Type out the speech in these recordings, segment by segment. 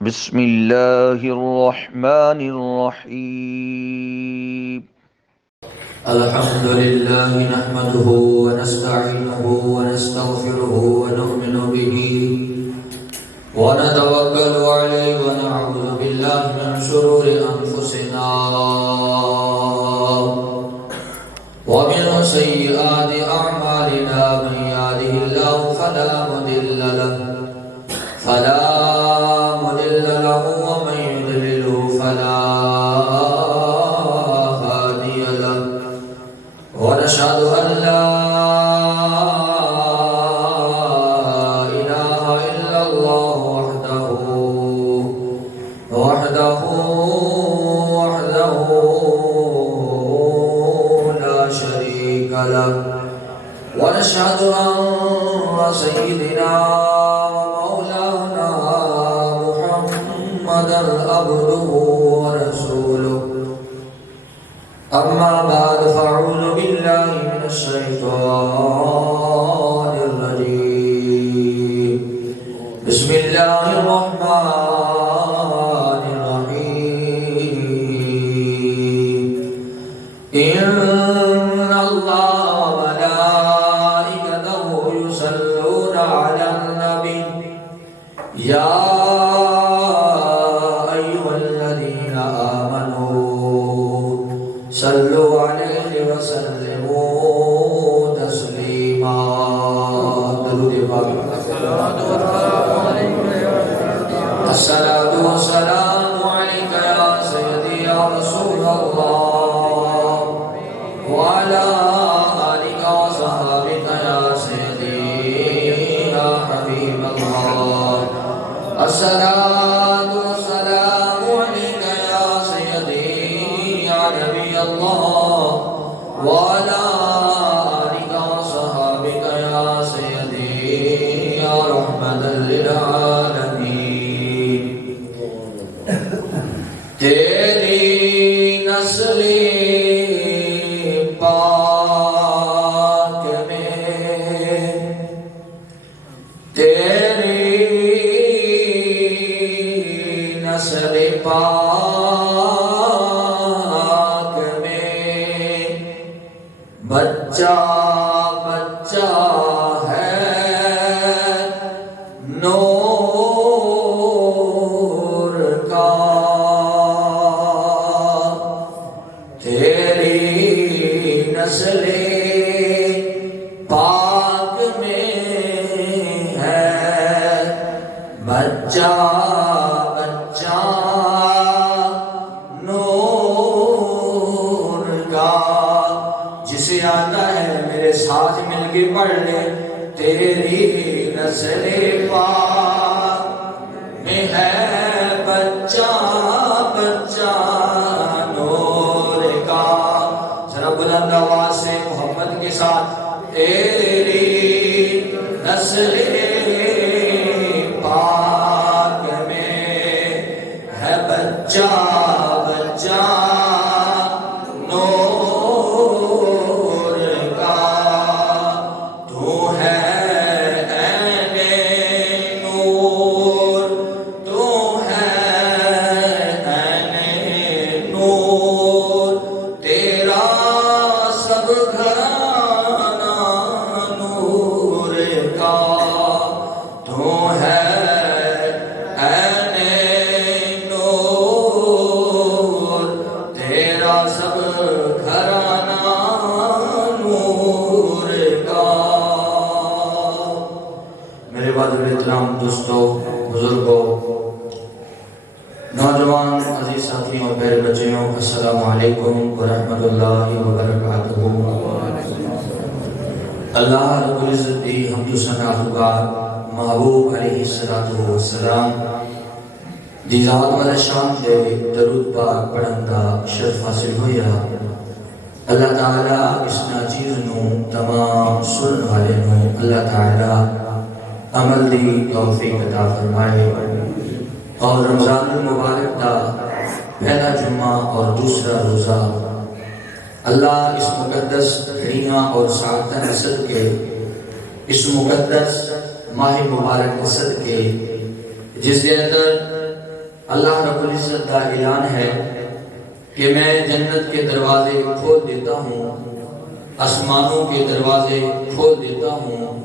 بسم اللہ الرحمن الرحیم الحمد لله نحمده ونستعينه ونستغفره ونؤمن به ونتوكل عليه ونعوذ بالله من شرور أنفسنا ومن سيئات أعمالنا من يهده الله فلا مضل له ومن يضلل فلا هادي له ونشهد أن لا إله إلا الله وحده لا شريك له ونشهد أن سيدنا ومولانا محمدا عبده ورسوله أما بعد فأعوذ بالله من الشيطان الرجيم بسم الله الرحمن الرحيم إن الله وملائكته يصلون على النبي يا أيها الذين آمنوا صلوا عليه وسلموا تسليما درود پاک الصلاة والسلام عليك يا سيدي يا رسول الله وعلى آلك وصحابك يا سيدي يا حبيب الله الصلاة والسلام عليك يا سيدي يا نبي الله وعلى آلك وصحابك يا سيدي يا رحمة للعالمين تیری نسل پاک میں تیری نسل پاک میں بچہ بچہ ہے نور کا تیری نسل پاک میں ہے بچہ بچہ نور کا جسے آتا ہے میرے ساتھ مل کے پڑھ لے تیری نسل پاک میں ہے بچہ بچہ نور کا ذرا بلند آواز سے محمد کے ساتھ تیری نسل پاک میں ہے بچہ بچہ نور کا تو ہے عین نور تو ہے عین نور تیرا سب گھرانہ نور کا تو ہے عین نور تیرا سب گھرانہ نور کا میرے بادل احترام دوستوں بزرگوں نوجوان عزیز ساتھیوں اور پیارے بچیوں السلام علیکم ورحمۃ اللہ وبرکاتہ اللہ رب العزت دی حمد و ثنا کا محبوب علیہ السلام دی ذات والا شان دے درود پاک پڑھن دا شرف حاصل ہویا اللہ تعالیٰ اس ناچیز نو تمام سنن والے نو اللہ تعالیٰ عمل دی توفیق عطا فرمائے اور رمضان المبارک دا پہلا جمعہ اور دوسرا روزہ اللہ اس مقدس گھڑیاں اور ساعتیں صدقے اس مقدس ماہ مبارک صدقے جس کے اندر اللہ رب العزت کا اعلان ہے کہ میں جنت کے دروازے کھول دیتا ہوں، آسمانوں کے دروازے کھول دیتا ہوں،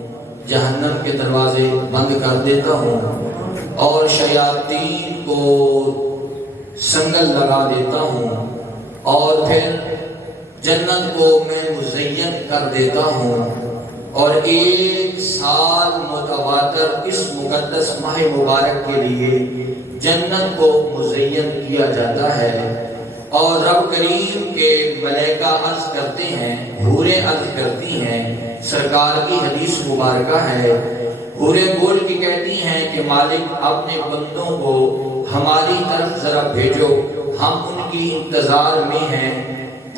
جہنم کے دروازے بند کر دیتا ہوں اور شیاطین کو سنگل لگا دیتا ہوں، اور پھر جنت کو میں مزین کر دیتا ہوں، اور 1 سال متواتر اس مقدس ماہ مبارک کے لیے جنت کو مزین کیا جاتا ہے۔ اور رب کریم کے ملائکہ عرض کرتے ہیں، حوریں عرض کرتی ہیں، سرکار کی حدیث مبارکہ ہے، حوریں بول کے کہتی ہیں کہ مالک اپنے بندوں کو ہماری طرف ذرا بھیجو، ہم ان کی انتظار میں ہیں،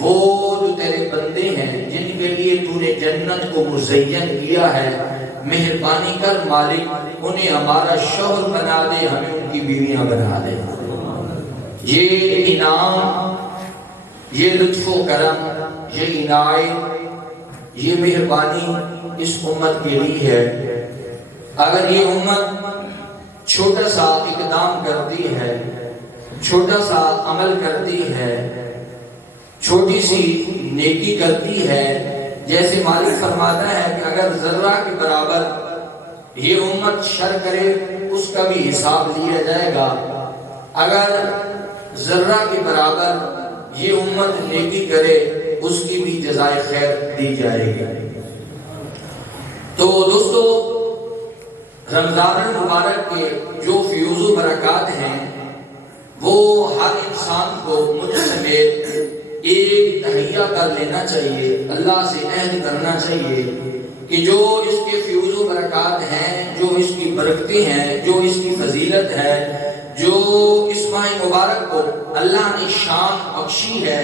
وہ جو تیرے بندے ہیں جن کے لیے تو نے جنت کو مزین کیا ہے، مہربانی کر مالک انہیں ہمارا شوہر بنا دے، ہمیں ان کی بیویاں بنا دے۔ یہ انعام، یہ لطف و کرم، یہ عنایت، یہ مہربانی اس امت کے لیے ہے۔ اگر یہ امت چھوٹا سا اقدام کرتی ہے، چھوٹا سا عمل کرتی ہے، چھوٹی سی نیکی کرتی ہے، جیسے مالک فرماتا ہے کہ اگر ذرہ کے برابر یہ امت شر کرے اس کا بھی حساب لیا جائے گا، اگر ذرہ کے برابر یہ امت نیکی کرے اس کی بھی جزائے خیر دی جائے گی۔ تو دوستو، رمضان المبارک کے جو فیوز و برکات ہیں وہ ہر انسان کو مجھ سمیت ایک تہیہ کر لینا چاہیے، اللہ سے عہد کرنا چاہیے کہ جو اس کے فیوز و برکات ہیں، جو اس کی برکتیں ہیں، جو اس کی فضیلت ہے، جو اس ماہ مبارک کو اللہ نے شان بخشی ہے،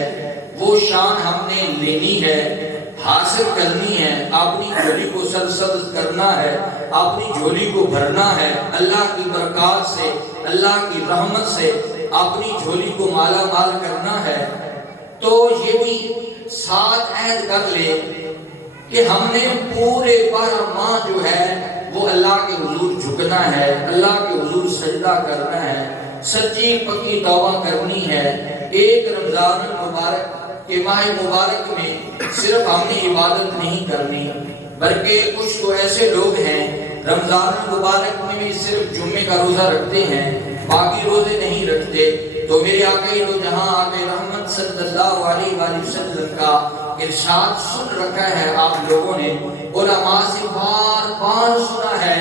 وہ شان ہم نے لینی ہے، حاصل کرنی ہے، اپنی جھولی کو سرسبز کرنا ہے، اپنی جھولی کو بھرنا ہے، اللہ کی برکات سے، اللہ کی رحمت سے اپنی جھولی کو مالا مال کرنا ہے۔ تو یہ بھی ساتھ عہد کر لے کہ ہم نے پورے 12 ماہ جو ہے وہ اللہ کے حضور جھکنا ہے، اللہ کے حضور سجدہ کرنا ہے، سچی پکی توبہ کرنی ہے۔ ایک رمضان المبارک کے ماہ مبارک میں صرف ہم نے عبادت نہیں کرنی، بلکہ کچھ تو ایسے لوگ ہیں رمضان المبارک میں بھی صرف جمعے کا روزہ رکھتے ہیں، باقی روزے نہیں رکھتے۔ تو میرے آقا دو جہاں آقا رحمت صلی اللہ علیہ وآلہ وسلم کا ارشاد سن رکھا ہے آپ لوگوں نے، علماء سے بار بار سنا ہے،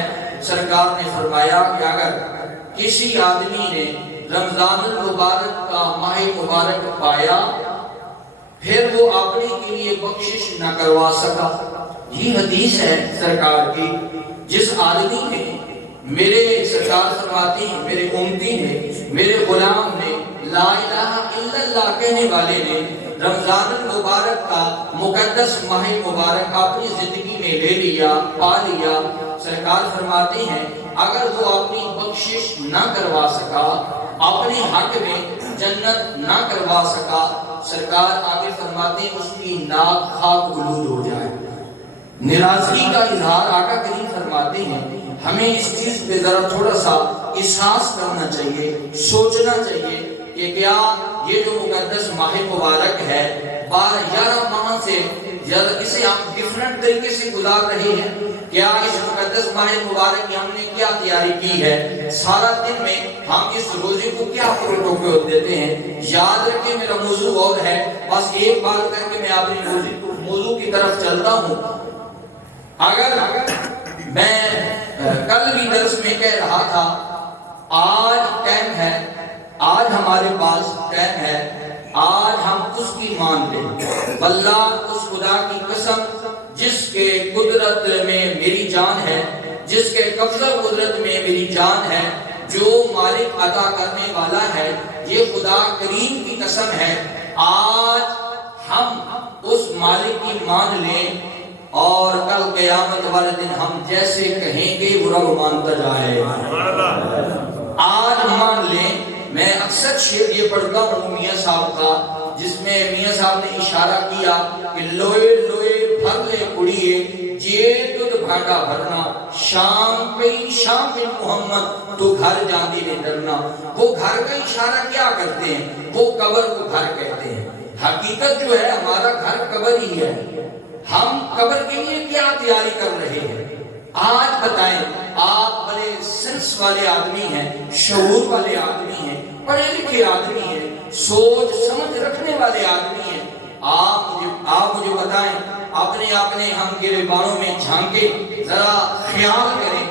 سرکار نے فرمایا کہ اگر کسی آدمی نے رمضان المبارک کا ماہ مبارک پایا پھر وہ اپنے کے لیے بخشش نہ کروا سکا، یہ حدیث ہے سرکار کی، جس آدمی نے، میرے سرکار فرماتے ہیں، میرے امتی نے، میرے غلام نے، لا الہ الا اللہ کہنے والے نے رمضان المبارک کا مقدس ماہ مبارک اپنی زندگی میں لے لیا، پا لیا، سرکار فرماتے ہیں اگر وہ اپنی بخشش نہ کروا سکا، اپنے حق میں جنت نہ کروا سکا، سرکار آگے فرماتے ہیں اس کی ناک خاک آلود ہو جائے۔ ناراضگی کا اظہار آقا کریم فرماتے ہیں، ہمیں اس چیز پہ ذرا تھوڑا سا احساس کرنا چاہیے، سوچنا چاہیے کہ کیا یہ جو مقدس ماہ مبارک ہے 11 ماہ سے اسے ہم ڈیفرنٹ طریقے سے گزار رہے ہیں، کیا اس مقدس ماہ مبارک کی ہم نے کیا تیاری کی ہے، سارا دن میں ہم اس روزے کو کیا پروٹوکول دیتے ہیں۔ یاد رکھیں میرا موضوع اور ہے، بس ایک بات کر کے میں اپنی موضوع کی طرف چلتا ہوں۔ اگر میں کل بھی درس میں کہہ رہا تھا آج ٹائم ہے، آج ہمارے پاس ٹائم ہے، آج ہم اس کی مان لیں، واللہ اس خدا کی قسم جس کے قدرت میں میری جان ہے، جس کے قبضہ قدرت میں میری جان ہے، جو مالک عطا کرنے والا ہے، یہ خدا کریم کی قسم ہے، آج ہم اس مالک کی مان لیں اور کل قیامت والے دن ہم جیسے کہیں گے وہ رب مانتا جائے۔ آج مان لیں، میں اکثر شعر یہ پڑھتا ہوں میاں صاحب کا، جس میں میاں صاحب نے اشارہ کیا کہ لوئے لوئے بھر لے کڑیے، جے دودھ بھاگا بھرنا شام پہ محمد تو گھر جاندی نے ڈرنا. وہ گھر کا اشارہ کیا کرتے ہیں؟ وہ قبر کو گھر کہتے ہیں. حقیقت جو ہے ہمارا گھر قبر ہی ہے. ہم قبر کے لیے کیا تیاری کر رہے ہیں؟ آج بتائیں، آپ بڑے سنس والے آدمی ہیں، شعور والے آدمی ہیں، پڑھے لکھے آدمی ہیں، سوچ سمجھ رکھنے والے آدمی ہیں. آپ مجھے بتائیں، اپنے ہم گریبانوں میں جھانکے ذرا خیال کریں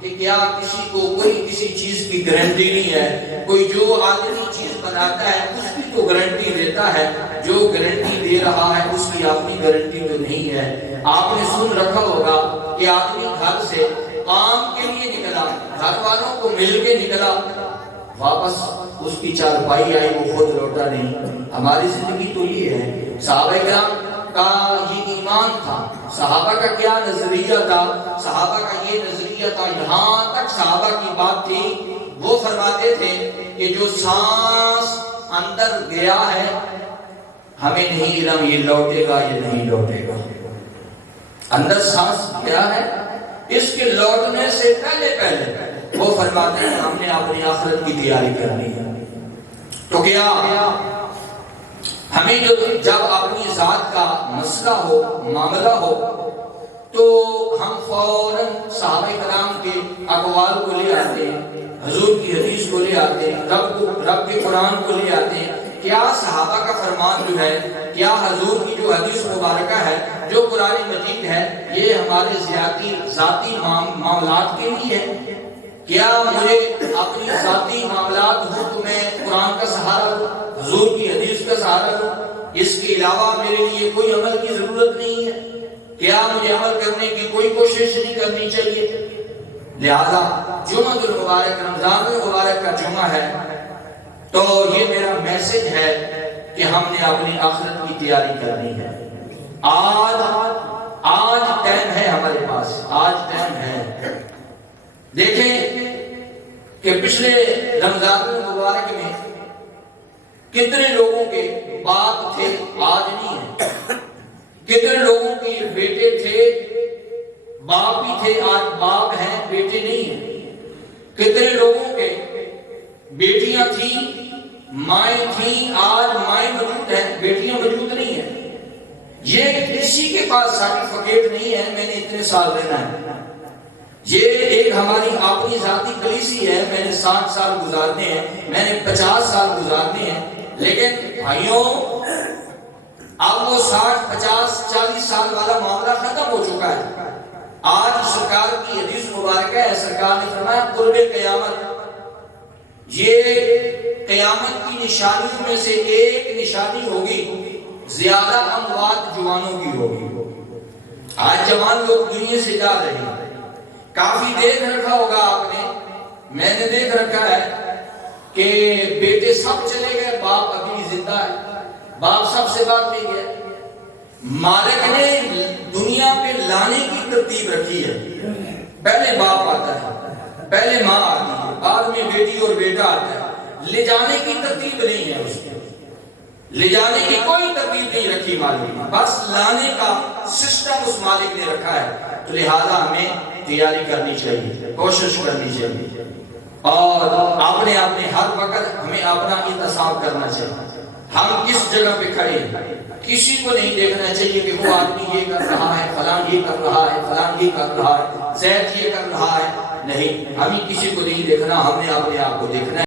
کہ کیا کسی کو کوئی کسی چیز کی گارنٹی نہیں ہے؟ کوئی جو آدمی چیز بناتا ہے اس کی تو گارنٹی دیتا ہے، جو گارنٹی دے رہا ہے اس کی اپنی گارنٹی تو نہیں ہے. آپ نے سن رکھا ہوگا کہ آدمی گھر سے کام کے لیے نکلا، گھر والوں کو مل کے نکلا، واپس اس کی چارپائی آئی، وہ خود لوٹا نہیں. ہماری زندگی تو یہ ہے. صحابہ کرام کا یہ ایمان تھا، صحابہ کا کیا نظریہ تھا؟ صحابہ کا یہ نظریہ تھا، یہاں تک صحابہ کی بات تھی، وہ فرماتے تھے کہ جو سانس اندر گیا ہے ہمیں نہیں علم یہ لوٹے گا یا نہیں لوٹے گا. اندر سانس گیا ہے، اس کے لوٹنے سے پہلے وہ فرماتے ہیں ہم نے اپنی آخرت کی تیاری کرنی ہے. تو کیا ہمیں جب اپنی ذات کا مسئلہ ہو، معاملہ ہو، تو ہم فوراً صحابہ کرام کے اقوال کو لے آتے ہیں، حضور کی حدیث کو لے آتے ہیں، رب کے قرآن کو لے آتے ہیں. کیا صحابہ کا فرمان جو ہے، کیا حضور کی جو حدیث مبارکہ ہے، جو قرآن مجید ہے، یہ ہمارے ذاتی معاملات کے لیے ہے؟ کیا مجھے اپنی ذاتی معاملات ہو تو میں قرآن کا سہارا لوں، حضور کی حدیث کا سہارا لوں؟ اس کے علاوہ میرے لیے کوئی عمل کی ضرورت نہیں ہے؟ کیا مجھے عمل کرنے کی کوئی کوشش نہیں کرنی چاہیے؟ لہذا جمعہ المبارک، رمضان المبارک کا جمعہ ہے، تو یہ میرا میسج ہے کہ ہم نے اپنی آخرت کی تیاری کرنی ہے. آج ٹائم ہے ہمارے پاس، آج ٹائم ہے. دیکھیں کہ پچھلے رمضان المبارک میں کتنے لوگوں کے باپ تھے، آج نہیں ہے. کتنے لوگوں کے بیٹے تھے، باپ بھی تھے، آج باپ ہیں، بیٹے نہیں ہیں. کتنے لوگوں کے بیٹیاں تھیں، مائیں تھیں، آج مائیں موجود ہیں، بیٹیاں موجود نہیں ہیں. یہ کسی کے پاس سرٹیفکیٹ نہیں ہے میں نے اتنے سال رہنا ہے. یہ ایک ہماری اپنی ذاتی پالیسی ہے، میں نے 60 سال گزارنے ہیں، میں نے 50 سال گزارنے ہیں. لیکن بھائیوں، اب وہ 60 50 40 سال والا معاملہ ختم ہو چکا ہے. آج سرکار کی حدیث مبارکہ ہے، سرکار نے فرمایا قرب قیامت، یہ قیامت کی نشانیوں میں سے ایک نشانی ہوگی، زیادہ اموات جوانوں کی ہوگی. آج جوان لوگ دنیا سے جا رہے ہیں. کافی دیکھ رکھا ہوگا آپ نے، میں نے دیکھ رکھا ہے کہ بیٹے سب چلے گئے، باپ ابھی زندہ ہے، باپ سب سے بات لے گیا. مالک نے دنیا پہ لانے کی ترتیب رکھی ہے. پہلے باپ آتا ہے، پہلے ماں آتی ہے، بعد میں بیٹی اور بیٹا آتا ہے. لے جانے کی ترتیب نہیں ہے، اس کی لے جانے کی کوئی ترتیب نہیں رکھی مالک نے، بس لانے کا سسٹم اس مالک نے رکھا ہے. تو لہذا ہمیں تیاری کرنی چاہیے، کوشش کرنی چاہیے، اور اپنے ہر وقت ہمیں اپنا انتصاب کرنا چاہیے. ہم کس جگہ پہ کھڑے ہیں، کسی کو نہیں دیکھنا چاہیے کہ وہ آدمی یہ کر رہا ہے، فلان یہ کر رہا ہے، فلان یہ کر رہا ہے، زید یہ کر رہا ہے. نہیں، ہمیں کسی کو نہیں دیکھنا، ہم نے اپنے آپ کو دیکھنا ہے.